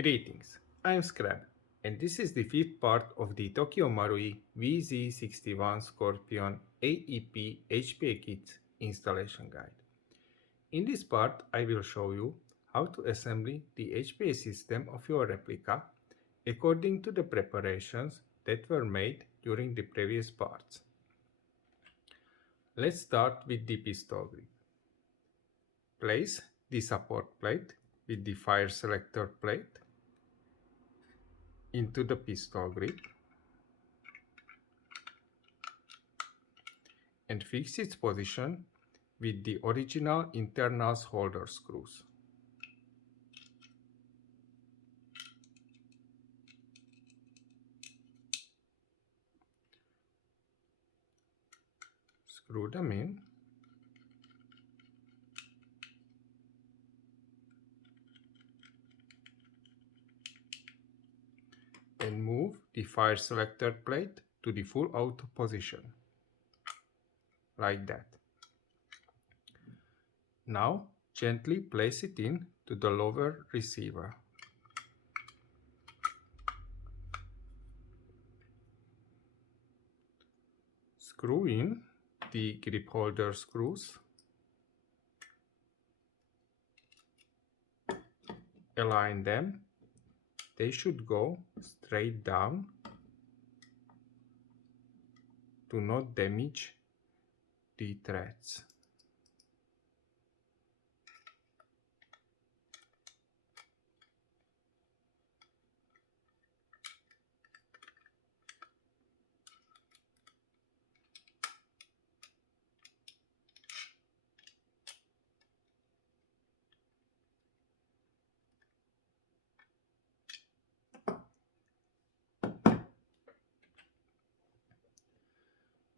Greetings, I'm Scrab, and this is the fifth part of the Tokyo Marui Vz61 Scorpion AEP HPA kit installation guide. In this part, I will show you how to assemble the HPA system of your replica according to the preparations that were made during the previous parts. Let's start with the pistol grip. Place the support plate with the fire selector plate into the pistol grip and fix its position with the original internal holder screws. Screw them in. And move the fire selector plate to the full auto position, like that. Now gently place it in to the lower receiver. Screw in the grip holder screws. Align them. They should go straight down to not damage the threads.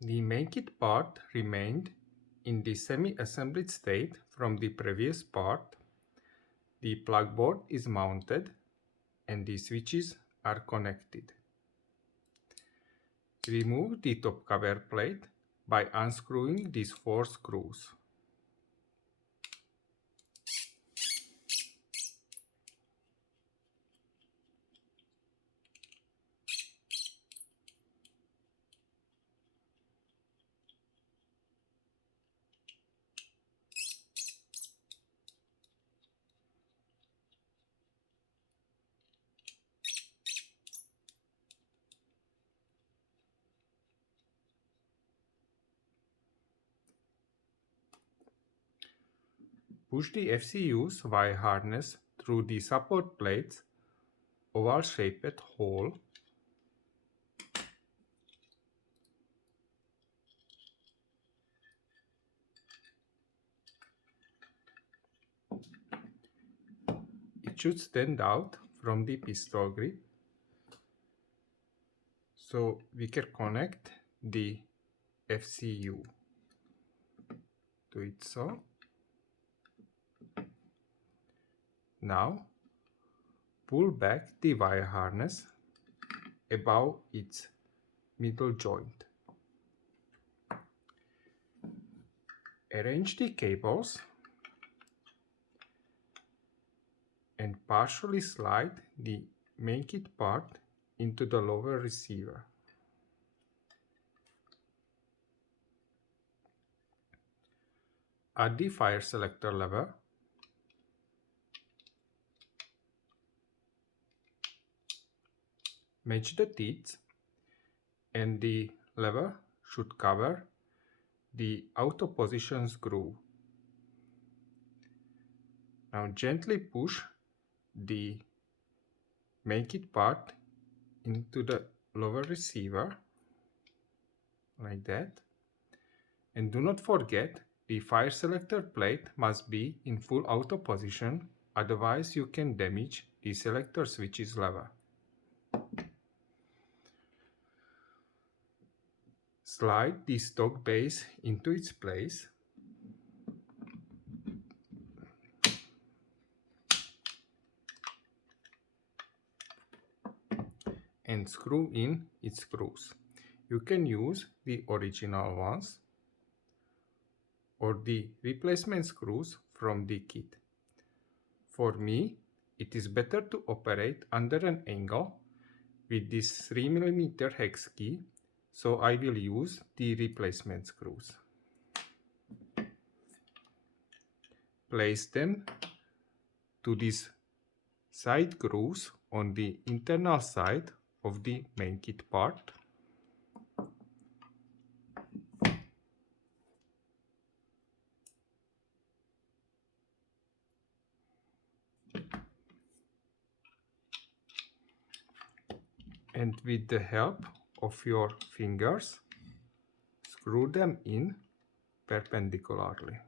The main kit part remained in the semi-assembled state from the previous part. The plug board is mounted and the switches are connected. Remove the top cover plate by unscrewing these 4 screws. Push the FCU's wire harness through the support plate's oval-shaped hole. It should stand out from the pistol grip, so we can connect the FCU to it. So now pull back the wire harness above its middle joint. Arrange the cables and partially slide the main kit part into the lower receiver. Add the fire selector lever. Match the teeth, and the lever should cover the auto position screw. Now gently push the main kit part into the lower receiver, like that. And do not forget, the fire selector plate must be in full auto position, otherwise you can damage the selector switches lever. Slide the stock base into its place. And screw in its screws. You can use the original ones or the replacement screws from the kit. For me, it is better to operate under an angle with this 3 mm hex key, so I will use the replacement screws. Place them to these side grooves on the internal side of the main kit part. And with the help of your fingers, screw them in perpendicularly.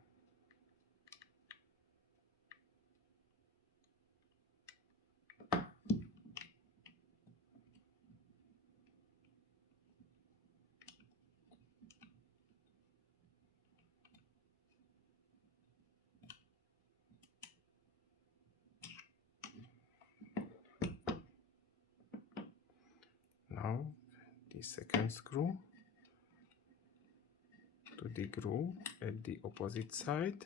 Now the second screw to the groove at the opposite side.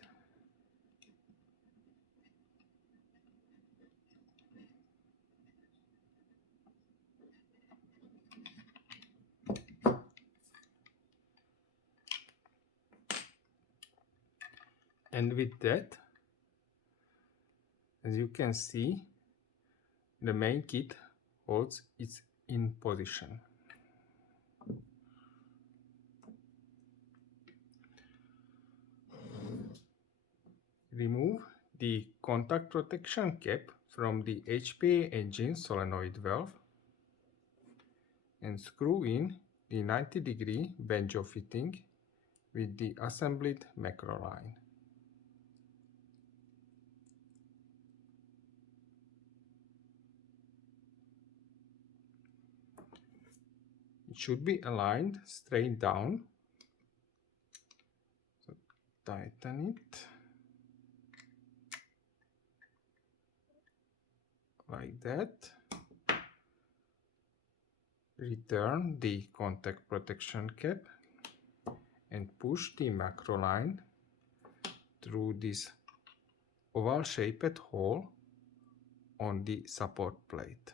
And with that, as you can see, the main kit holds it in position. Remove the contact protection cap from the HPA engine solenoid valve and screw in the 90-degree banjo fitting with the assembled macroline. It should be aligned straight down. So tighten it like that. Return the contact protection cap and push the macroline through this oval shaped hole on the support plate.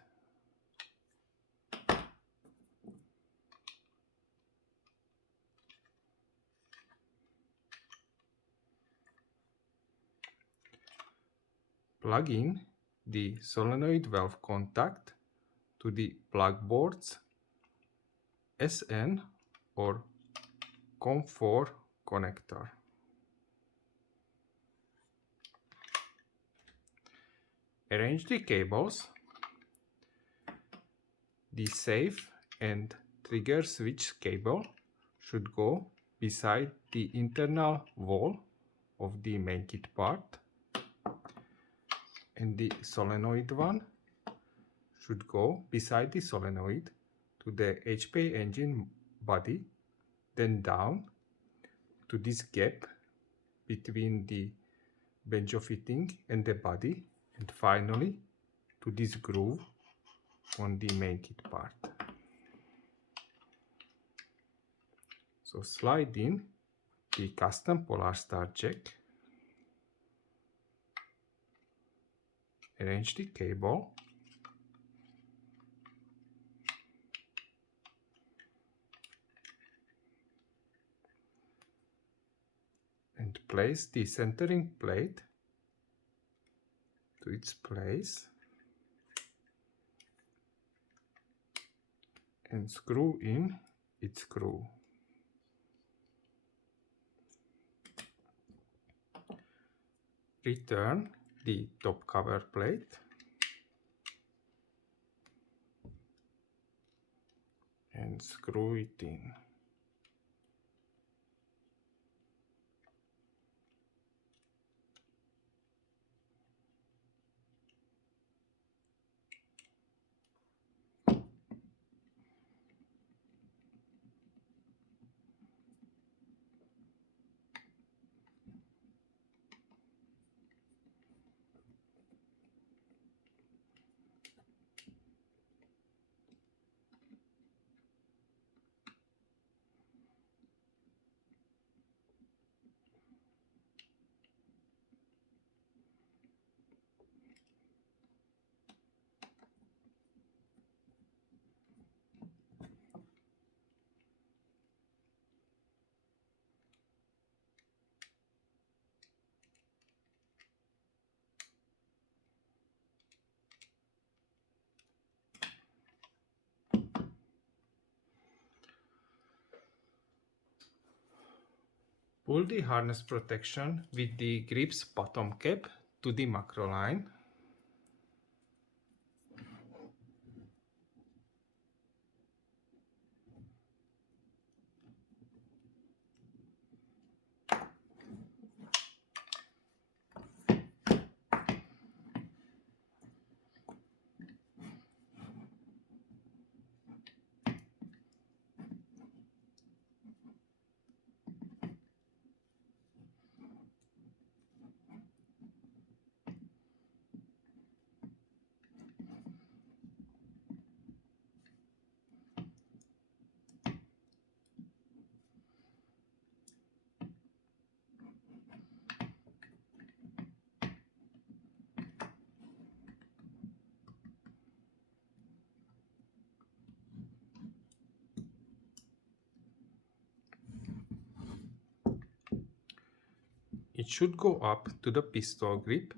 Plug in the solenoid valve contact to the plug board's SN or COM4 connector. Arrange the cables. The safe and trigger switch cable should go beside the internal wall of the main kit part, and the solenoid one should go beside the solenoid to the HPA engine body, then down to this gap between the banjo fitting and the body, and finally to this groove on the main kit part. So slide in the custom Polar Star jack, arrange the cable, and place the centering plate to its place and screw in its screw. Return the top cover plate and screw it in. Pull the harness protection with the grip's bottom cap to the macroline. It should go up to the pistol grip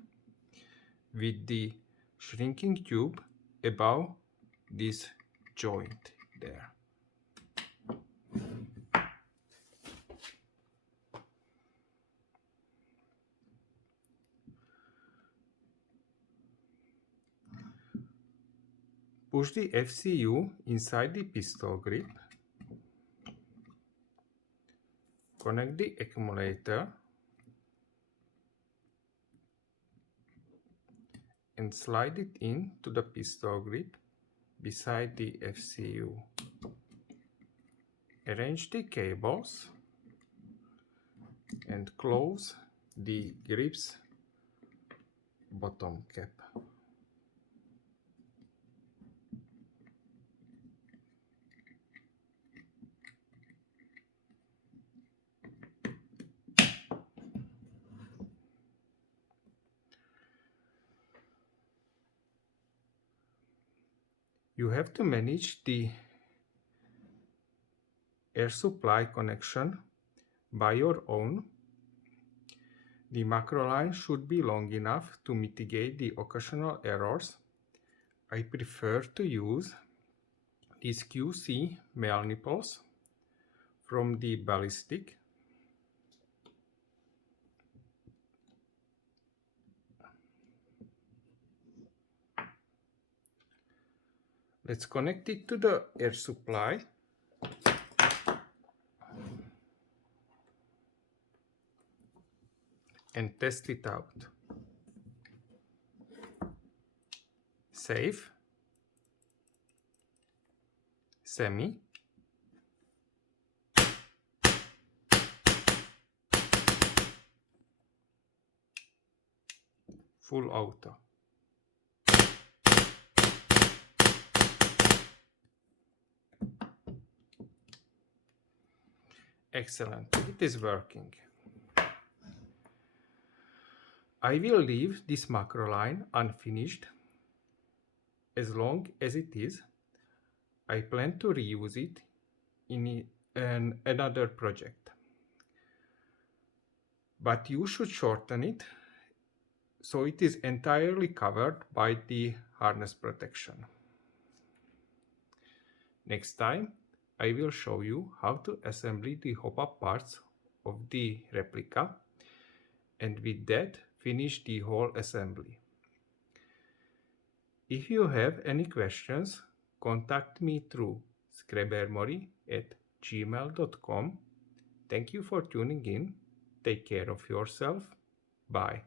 with the shrinking tube above this joint there. Push the FCU inside the pistol grip. Connect the accumulator and slide it into the pistol grip beside the FCU. Arrange the cables and close the grip's bottom cap. You have to manage the air supply connection by your own. The macroline should be long enough to mitigate the occasional errors. I prefer to use these QC male nipples from the BalystiK. Let's connect it to the air supply. And test it out. Safe, semi, full auto. Excellent, it is working. I will leave this macroline unfinished as long as it is. I plan to reuse it in another project. But you should shorten it so it is entirely covered by the harness protection. Next time, I will show you how to assemble the hop-up parts of the replica, and with that finish the whole assembly. If you have any questions, contact me through scrabarmory@gmail.com. Thank you for tuning in. Take care of yourself. Bye.